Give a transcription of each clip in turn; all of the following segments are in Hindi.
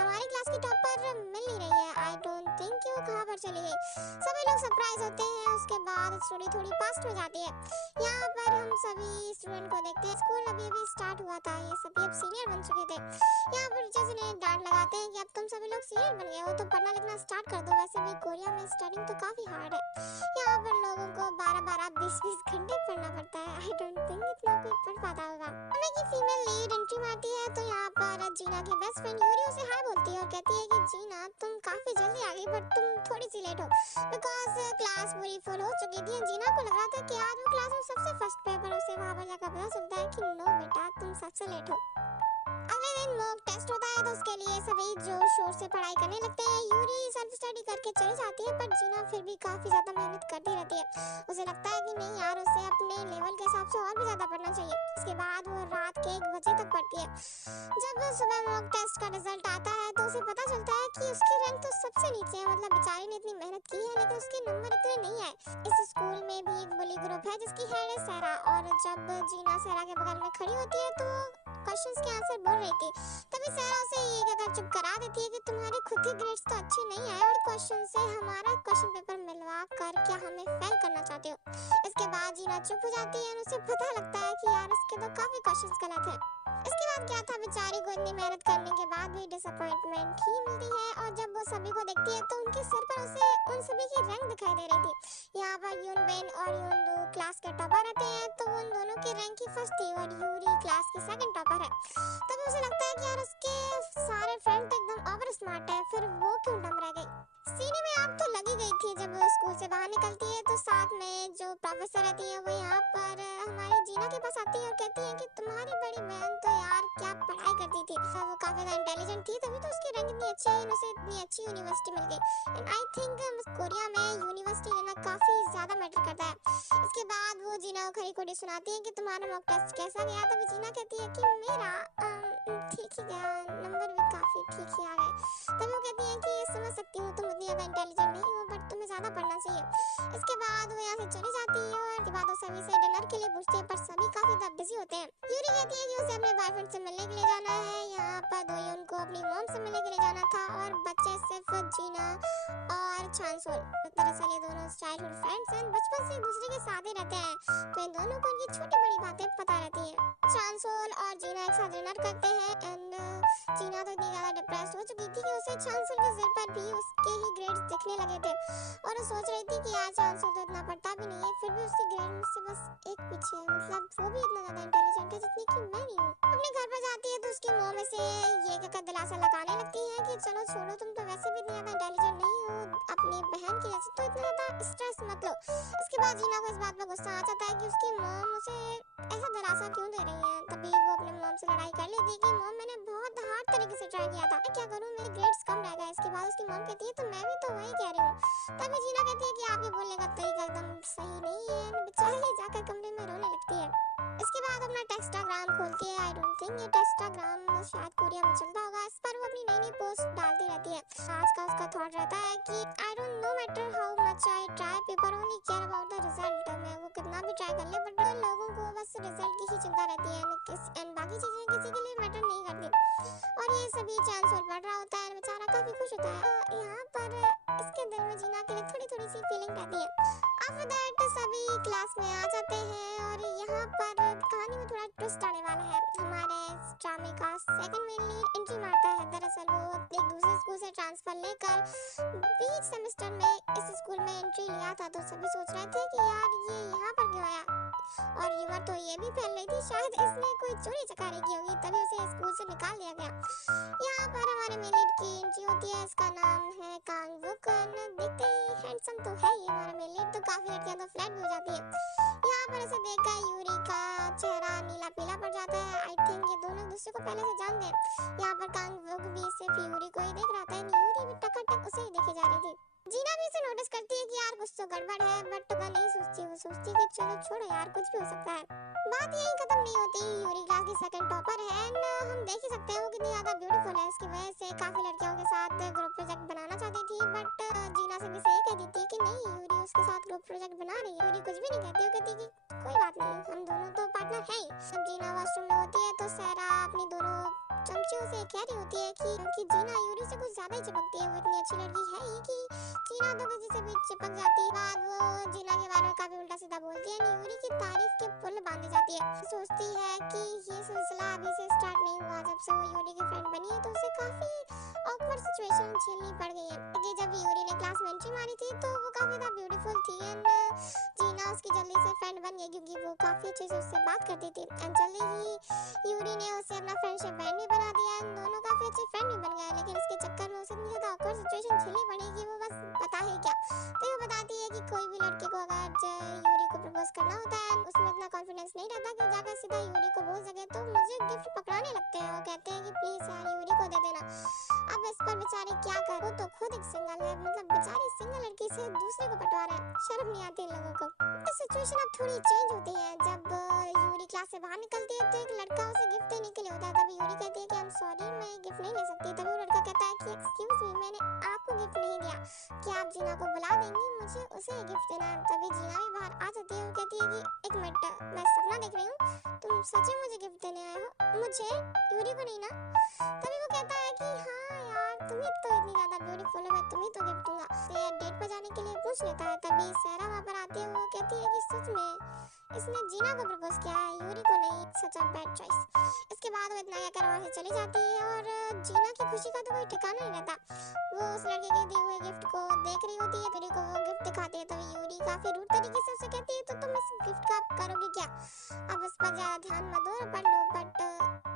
हमारी क्लास की टॉपर मिल नहीं रही है। आई डोंट थिंक कि वो कहाँ पर चली गई। सभी लोग सरप्राइज होते हैं। उसके बाद स्टोरी थोड़ी पास्ट में जाती है। यहाँ पर हम सभी स्टूडेंट को देखते हैं। स्कूल अभी अभी स्टार्ट हुआ था, ये सभी अब सीनियर बन चुके थे। यहाँ पर टीचर्स इन्हें डांट लगाते हैं कि अब तुम सभी लोग सीनियर बन गए हो तो पढ़ना लिखना स्टार्ट कर दो। वैसे भी कोरिया में स्टडिंग तो काफी हार्ड है। यहाँ पर लोगों को 12-12 20-20 घंटे पढ़ना पड़ता है। आई डोंट थिंक इतना कोई पढ़ पाता होगा। हमें की फीमेल लीड एंट्री मारती है तो यहाँ पर जीना की बेस्ट फ्रेंड यूरी उसे हाय बोलती है और कहती है कि जीना तुम काफी जल्दी आ गई बट तुम थोड़ी सी लेट हो बिकॉज क्लास पूरी फुल हो चुकी थी। जीना को लग रहा था कि आज वो क्लास में सबसे फर्स्ट पे, पर उसे वहाँ पर जाकर पता चलता है कि नो बेटा तुम सबसे लेट हो। अगले दिन मॉक टेस्ट होता है तो उसके लिए सभी जोर शोर से पढ़ाई करने लगते हैं। यूरी सेल्फ स्टडी करके चली जाती है पर जीना फिर भी काफी ज्यादा मेहनत करती रहती है। उसे लगता है कि नहीं यार, उसे अपने लेवल के हिसाब से और भी ज्यादा पढ़ना चाहिए। इसके बाद वो रात के 1 बजे तक पढ़ती है। जब सुबह मॉक टेस्ट का रिजल्ट आता है तो उसे पता चलता है कि उसकी रैंक तो सबसे नीचे है। मतलब बेचारी ने इतनी मेहनत की है लेकिन उसके नंबर इतने नहीं आए। इस स्कूल में भी एक बुली ग्रुप है जिसकी हेड है सहरा, और जब जीना सहरा के बगल में खड़ी होती है तो क्वेश्चंस के आंसर बोल रही थी। तभी सहरा उसे ये कहकर चुप करा देती है कि तुम्हारी खुद की ग्रेड्स तो अच्छी नहीं आए और क्वेश्चन से हमारा क्वेश्चन पेपर मिलवा कर क्या हमें फेल करना चाहते हो। इसके बाद जीना चुप हो जाती है और उसे पता लगता है कि यार इसके तो काफी क्वेश्चंस गलत हैं। इसके बाद क्या था, बेचारी को इतनी मेहनत करने के बाद भी डिसअपॉइंटमेंट ही मिलती है और जब वो सभी को देखती है तो उनके सर पर उसे उन सभी की रैंक दिखाई दे रही थी। यहाँ पर यूनबेन और यूनदू क्लास के टॉपर रहते हैं तो उन दोनों की रैंक ही फर्स्ट थी और यूरी क्लास की सेकंड टॉपर है। तभी उसे लगता है कि यार उसके सारे फ्रेंड तो एकदम ओवर स्मार्ट है, फिर वो क्यों डम रह गई। सीने में आग तो लगी गई थी। जब वो स्कूल से बाहर निकलती है तो साथ में जो प्रोफेसर रहती है वो यहाँ पर हमारी जीना के पास आती है और कहती है कि तुम्हारी बड़ी बहन तो यार क्या पढ़ाई करती थी। वो काफी ज्यादा इंटेलिजेंट थी तभी तो उसकी रैंक इतनी अच्छी आई, उसे इतनी अच्छी यूनिवर्सिटी मिल गई। एंड आई थिंक कोरिया में यूनिवर्सिटी लेना काफी ज्यादा मैटर करता है। इसके बाद वो जीना को खरी खोटी सुनाती है कि तुम्हारा मॉक टेस्ट कैसा गया। तभी जीना कहती है कि मेरा ठीक ही गया, नंबर भी काफी ठीक ही आ गए। तभी वो कहती है कि समझ सकती हूँ तुम उतनी ज्यादा इंटेलिजेंट नहीं हो बट तुम्हें ज्यादा पढ़ना चाहिए। इसके बाद वो यहाँ से चली जाती है और इसके बाद वो सभी से डिनर के लिए पूछती है पर सभी काफी ज्यादा बिजी होते हैं। यूरी कहती है कि उसे अपने बॉयफ्रेंड से मिलने के लिए जाना है। यहाँ पर दोयोन को अपनी मॉम से मिलने के लिए जाना था और बच्चे सिर्फ जीना और चांसोल। दरअसल ये दोनों चाइल्डहुड फ्रेंड्स हैं, बचपन से एक दूसरे के साथ ही रहते हैं तो इन दोनों को इनकी छोटी बड़ी बातें पता रहती है। चांसोल और जीना एक साथ डिनर करते हैं एंड जीना तो इतनी ज्यादा डिप्रेस्ड हो चुकी थी कि उसे चांसोल के सिर पर भी उसके ही ग्रेड्स दिखने लगे थे और वो सोच रही थी कि यार चांसोल तो इतना पढ़ता भी नहीं है फिर भी उसकी ग्रेड मुझसे बस एक पीछे है। मतलब वो भी इतना ज्यादा इंटेलिजेंट है जितनी कि मैं नहीं हूँ। अपने घर पर जाती है तो उसकी मॉम इसे ये कहकर दिलासा लगाने लगती है कि चलो छोड़ो, तुम तो वैसे भी इतनी ज्यादा इंटेलिजेंट नहीं हो अपनी बहन की जैसे, तो इतना ज्यादा स्ट्रेस मत लो। इसके बाद जीना को इस बात पर गुस्सा आ जाता है कि उसकी मॉम उसे ऐसा दिलासा क्यों दे रही है। तभी वो अपने मॉम से लड़ाई कर लेती है कि मॉम मैंने बहुत हार्ड तरीके से ट्राई किया था, मैं क्या करूं, मेरे ग्रेड्स कम रह गए। इसके बाद उसकी मॉम कहती है तो मैं भी तो वही कह रही हूँ। तभी जीना कहती है कि आपके बोलने का तरीका एकदम सही नहीं है। बेचारी जाकर कमरे में रोने लगती है। इसके बाद अपना टेक्स्टाग्राम खोलती है। आई डोंट थिंक ये टेक्स्टाग्राम शायद कोरिया में चलता होगा। इस पर वो अपनी नई नई पोस्ट डालती रहती है। आज का उसका थॉट रहता है कि I don't know matter how much I try, people only care about the result. मैं वो कितना भी ट्राई कर ले बट लोगों को बस रिजल्ट की ही चिंता रहती है एंड बाकी चीजें किसी के लिए मैटर नहीं करती। और ये सभी चांसोल पढ़ रहा होता है, बेचारा काफी खुश होता है। यहाँ पर इसके दिल में जीना के लिए थोड़ी थोड़ी सी फीलिंग रहती है। आफ्टर दैट सभी क्लास में आ जाते हैं और यहाँ पर कहानी में थोड़ा ट्विस्ट आने वाला है। हमारे ड्रामे का सेकंड मेन लीड एंट्री मारता है। दरअसल वो एक दूसरे स्कूल से ट्रांसफर लेकर बीच सेमेस्टर में इस स्कूल में एंट्री लिया था तो सभी सोच रहे थे कि यार ये यहाँ पर क्यों आया, और यूमर तो ये भी फैल रही थी शायद इसने कोई चोरी चकारी की होगी तभी उसे स्कूल से निकाल दिया गया। यहाँ पर हमारे मेन लीड की एंट्री होती है। इसका नाम है कांग वुकन। देखते ही हैंडसम तो है ही हमारा मेन लीड, तो काफी लड़कियां तो फ्लर्ट भी हो जाती है। यहाँ पर इसे देखकर यूरी का चेहरा नीला पीला पड़ जाता है। आई थिंक ये दोनों एक दूसरे को पहले से जानते हैं। यहाँ पर कांग वुक भी सिर्फ यूरी को ही देख रहा था, यूरी भी टकाटक उसे ही देखे जा रही थी। जीना भी इसे नोटिस करती है कि यार कुछ तो गड़बड़ है बट वह नहीं सोचती। वो सोचती है कि चलो छोड़ो यार, कुछ भी हो सकता है। बात यही खत्म नहीं होती। यूरी क्लास की सेकंड टॉपर है एंड हम देख ही सकते हैं वो कितनी ज्यादा ब्यूटीफुल है। इसकी वजह से काफी लड़कियों के साथ ग्रुप प्रोजेक्ट बनाना चाहती थी बट जीना से भी सही कह देती है कि नहीं, यूरी उसके साथ ग्रुप प्रोजेक्ट बना रही है। यूरी कुछ भी नहीं कहती, वो कहती है कि कोई बात नहीं, हम दोनों तो पार्टनर हैं ही। जब जीना वॉशरूम में होती है तो सहरा अपनी दोनों चमचियों से कह रही होती है कि जीना यूरी से कुछ ज्यादा ही चिपकती है, वो इतनी अच्छी लड़की है ही कि जीना तो किसी से भी चिपक जाती है। बाद वो जीना के बारे में काफी उल्टा सीधा बोलती है, यूरी की तारीफ के पुल बांध जाती है। सोचती है कि ये सिलसिला अभी से स्टार्ट नहीं हुआ, जब से वो यूरी की फ्रेंड बनी है तो उसे काफी ऑकवर्ड सिचुएशन झेलनी पड़ गई है। कि जब यूरी ने क्लास में एंट्री मारी थी तो वो काफी ज्यादा ब्यूटीफुल थी एंड जीना उसकी जल्दी से फ्रेंड बन गई क्योंकि वो काफी अच्छे से उससे बात करती थी। एंड जल्दी ही यूरी ने उसे अपना फ्रेंडशिप बैंड भी बना दिया एंड दोनों काफी अच्छे फ्रेंड भी बन गए। लेकिन इसके चक्कर में उसे इतनी ज्यादा ऑकवर्ड सिचुएशन झेलनी पड़ी कि वो बस पता है क्या, तो ये बताती है कि कोई भी लड़के को अगर यूरी को प्रपोज करना होता है उसमें इतना कॉन्फिडेंस नहीं रहता कि जाकर सीधा यूरी को बोल सके, तो मुझे गिफ्ट पकड़ाने लगते हैं और कहते हैं कि प्लीज यार यूरी को दे देना। अब इस पर बेचारे क्या कर, वो तो खुद एक सिंगल है, मतलब बेचारी सिंगल लड़की से दूसरे को पटवा रहा है। शर्म नहीं आती इन लोगों को। तो सिचुएशन अब थोड़ी चेंज होती है। जब यूरी क्लास से बाहर निकलती है तो एक लड़का उसे गिफ्ट देने के लिए होता है। तभी यूरी कहती है कि आई एम सॉरी, मैं गिफ्ट नहीं ले सकती। तभी वो लड़का कहता है कि एक्सक्यूज मी, मैंने आपको गिफ्ट नहीं दिया, क्या आप जीना को बुला देंगी, मुझे उसे गिफ्ट देना है। तभी जीना भी बाहर आ जाती है, वो कहती है कि एक मिनट, मैं सपना देख रही हूँ, तुम सच में मुझे गिफ्ट देने आए हो, मुझे, यूरी को नहीं ना। तभी वो कहता है कि हाँ यार, तुम ही तो इतनी ज्यादा ब्यूटीफुल हो, मैं तुम्हें तो गिफ्ट दूंगा। से डेट पर जाने के लिए पूछ लेता है। तभी सहरा वहां पर आती है, वो कहती है कि सच में इसने जीना को प्रपोज किया है, यूरी को नहीं, सच अ बैड चॉइस। इसके बाद वो इतना कहकर वहां से चली जाती है और जीना की खुशी का तो कोई ठिकाना नहीं रहता। वो उस लड़के के दिए हुए गिफ्ट को देख रही होती है, यूरी को वो गिफ्ट दिखाती है। तभी यूरी काफी रूड तरीके से उसे कहती है तो तुम इस गिफ्ट का करोगी क्या, अब इस पर ज्यादा ध्यान मत दो, पढ़ लो। बट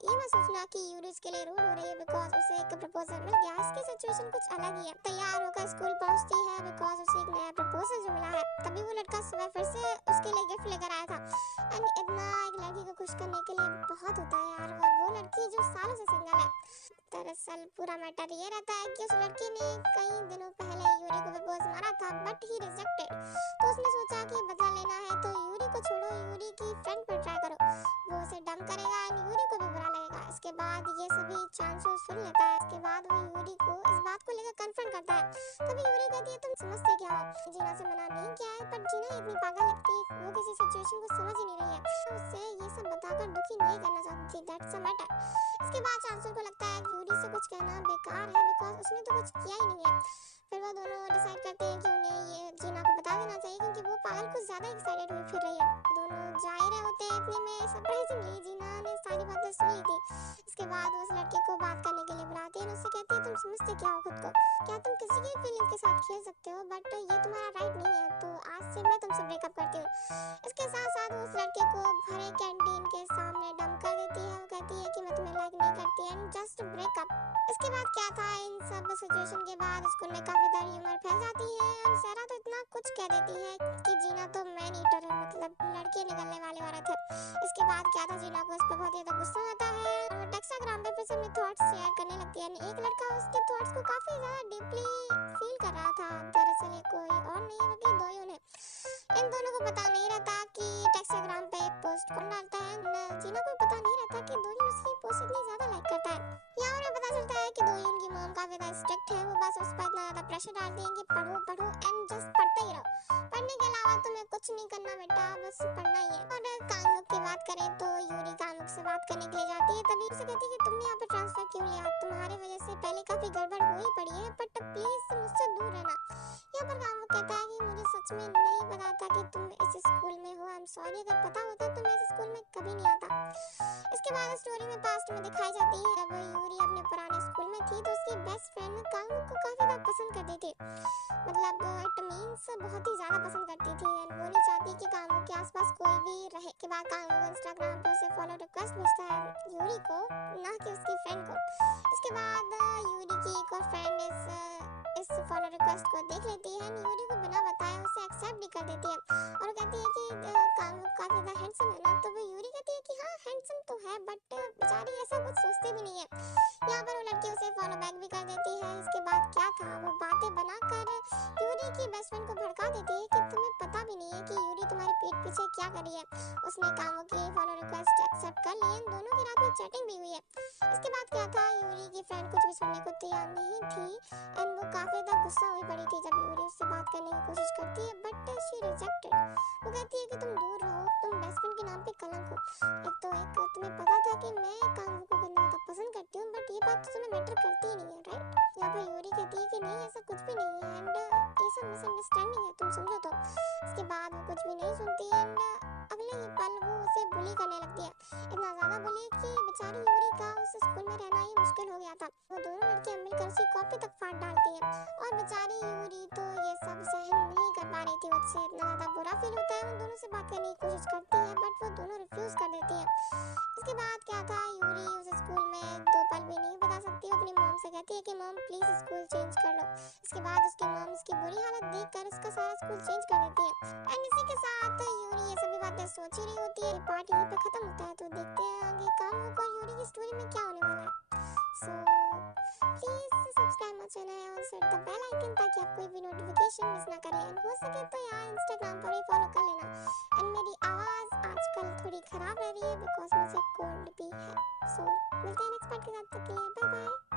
ये मत सोचना कि यूरी इसके लिए रूड हो रही है बिकॉज उसे एक प्रपोजल मिल गया। इसकी सिचुएशन कुछ अलग ही है। तैयार होकर स्कूल पहुंचती है बिकॉज उसे एक नया प्रपोजल जो मिला है। तभी वो लड़का सुबह फिर से उसके लिए गिफ्ट लेकर आया था एंड इतना एक लड़की को खुश करने के लिए बहुत होता है यार। और वो लड़की जो सालों से सिंगल है। दरअसल पूरा मैटर ये रहता है कि उस लड़की ने कई दिनों पहले यूरी को प्रपोज मारा था बट ही रिजेक्टेड। तो उसने सोचा कि बदला लेना है तो यूरी को छोड़ो, यूरी की फ्रेंड पर ट्राई करो, वो उसे डम करेगा एंड यूरी को भी बुरा लगेगा। इसके बाद ये सभी चांसेस सुन लेता है। इसके बाद वो यूरी को इस बात को लेकर कन्फ्रंट करता है। तभी यूरी कहती है तुम समझते क्या हो, जीना से मना नहीं किया है पर जीना इतनी पागल लगती है, वो किसी सिचुएशन को समझ ही नहीं रही है, उससे ये सब बताकर दुखी नहीं करना चाहती, दैट्स अ मैटर। इसके बाद चांसुल को लगता है कि यूरी से कुछ कहना बेकार है बिकॉज उसने तो कुछ किया ही नहीं है। फिर वो दोनों डिसाइड करते हैं कि उन्हें ये जीना को बता देना चाहिए क्योंकि वो पागल कुछ ज्यादा एक्साइटेड हुई फिर रही है। दोनों जा ही रहे होते हैं, इतने में सरप्राइजिंगली जीना ने सारी बातें सुन ली थी। इसके बाद वो उस लड़के को बात करने के लिए बुलाती है और उससे कहती है तुम समझते क्या हो खुद को, क्या तुम किसी की फीलिंग के साथ खेल सकते हो, बट ये तुम्हारा राइट नहीं है, तो आज से मैं तुमसे ब्रेकअप करती हूँ। इसके साथ साथ वो उस लड़के को भरे कैंटीन के सामने डम कर देती है। वो कहती है कि मैं तुम्हें लाइक नहीं करती एंड जस्ट ब्रेकअप। इसके बाद क्या था, इन सब सिचुएशन के बाद स्कूल में काफी सारी ह्यूमर फैल जाती है और सहरा तो इतना कुछ कह देती है कि जीना तो मैन ईटर है, मतलब लड़के निकलने वाली औरत है। इसके बाद क्या था, जीना को इस पर बहुत ज्यादा गुस्सा आता है और वो टेक्स्टाग्राम पे फिर से अपने थॉट्स शेयर करने लगती है। एक लड़का उसके थॉट्स को काफी ज्यादा डीपली फील कर रहा था। दरअसल ये कोई और नहीं है बल्कि दो ही हैं। इन दोनों को पता नहीं रहता कि टेक्स्टाग्राम पे एक पोस्ट कौन डालता है। जीना को पता नहीं रहता कि दोयून उसकी पोस्ट इतनी ज्यादा लाइक करता है। यहाँ उन्हें पता चलता है कि दोयून की मॉम काफी ज्यादा स्ट्रिक्ट है, वो बस उस पर इतना ज्यादा प्रेशर डालती है कि पढ़ो पढ़ो एंड जस्ट पढ़ते ही रहो, पढ़ने के अलावा तुम्हें कुछ नहीं करना बेटा, बस पढ़ना ही है। और कांगुक की बात करें तो यूरी कांगुक से बात करने के लिए जाती है। तभी उसे कहती है कि तुमने यहाँ पे ट्रांसफर क्यों लिया, तुम्हारे वजह से पहले काफी गड़बड़ हो ही पड़ी है, बट प्लीज मुझसे दूर रहना। यहाँ पर कांगुक कहता है कि मुझे सच में नहीं पता था कि तुम इस स्कूल में हो, आई एम सॉरी, अगर पता होता तो मैं इस स्कूल में कभी नहीं आता। इसके बाद स्टोरी में पास्ट में दिखाई जाती है जब यूरी अपने पुराने स्कूल में थी तो उसकी बेस्ट फ्रेंड कांगुक को काफी ज्यादा पसंद करती थी, मतलब इट मींस बहुत ही ज्यादा पसंद करती थी एंड वो नहीं चाहती कि कांगुक के आसपास कोई भी रहे। के बाद कांगुक इंस्टाग्राम पे उसे फॉलो रिक्वेस्ट भेजता है, यूरी को, ना कि उसकी फ्रेंड को। इसके बाद यूरी की एक और फ्रेंड इस फॉलो रिक्वेस्ट को देख लेती है, यूरी को बिना बताए उसे एक्सेप्ट भी कर देती है और वो कहती है कि कांगुक काफी ज्यादा हैंडसम है ना। तो वो यूरी कहती है कि हाँ हैंडसम तो है बट बेचारी ऐसा कुछ सोचती भी नहीं है। यहाँ पर वो लड़की उसे फॉलो बैक भी कर देती है। इसके बाद क्या था, वो बातें बनाकर यूरी की बेस्ट फ्रेंड को भड़का देती है कि तुम्हें पता भी नहीं है कि यूरी तुम्हारी पीठ पीछे क्या कर रही है। उसने कामो की फॉलो रिक्वेस्ट एक्सेप्ट कर ली। दोनों की रात में चैटिंग भी हुई है। इसके बाद क्या था, यूरी की फ्रेंड कुछ भी सुनने को तैयार नहीं थी एंड वो काफी ज्यादा गुस्सा हुई पड़ी थी जब यूरी उससे बात करने की कोशिश करती है, बट शी रिजेक्टेड। वो कहती है कि तुम दूर रहो, तुम बेस्ट फ्रेंड के नाम पे कलंक हो। एक तुम्हें पता था कि मैं कामो को कितना ज्यादा पसंद करती हूँ, बट ये बात तो तुम्हें मैटर करती ही नहीं है, राइट। यहाँ पे यूरी कहती है कि नहीं ऐसा कुछ भी नहीं है एंड ये सब मिसअंडरस्टैंडिंग है, तुम समझो तो। इसके बाद वो कुछ भी नहीं सुनती एंड अगले ही पल वो उसे बुली करने लगती है। इतना ज्यादा बुली कि बेचारी यूरी का उस स्कूल में रहना ही मुश्किल हो गया था। वो दोनों लड़कियां मिलकर उसकी कॉपी तक फाड़ डालती है और बेचारी यूरी तो ये सब सहन नहीं कर पा रही थी। उससे इतना ज्यादा बुरा फील होता है, उन दोनों से बात करने की कोशिश करती है बट वो दोनों रिफ्यूज कर देती है। इसके बाद क्या था, यूरी उस स्कूल में 2 पल भी नहीं बिता सकती। अपनी मॉम से कहती है कि मॉम प्लीज स्कूल चेंज कर लो। इसके बाद उसकी मॉम इसकी बुरी हालत देखकर उसका सारा स्कूल चेंज कर देती है एंड इसी के साथ यूरी ये सभी बातें सोच ही रही होती है। पार्ट यहीं पे खत्म होता है, तो देखते हैं आगे काम होगा यूरी की स्टोरी में क्या होने वाला है। So please subscribe my channel and set the bell icon ताकि आप कोई भी नोटिफिकेशन मिस ना करें एंड हो सके तो यार इंस्टाग्राम पर भी फॉलो कर लेना। एंड मेरी आवाज आजकल थोड़ी खराब रह रही है बिकॉज मुझे कोल्ड भी है। सो मिलते हैं नेक्स्ट पार्ट के साथ, तक के लिए बाय बाय।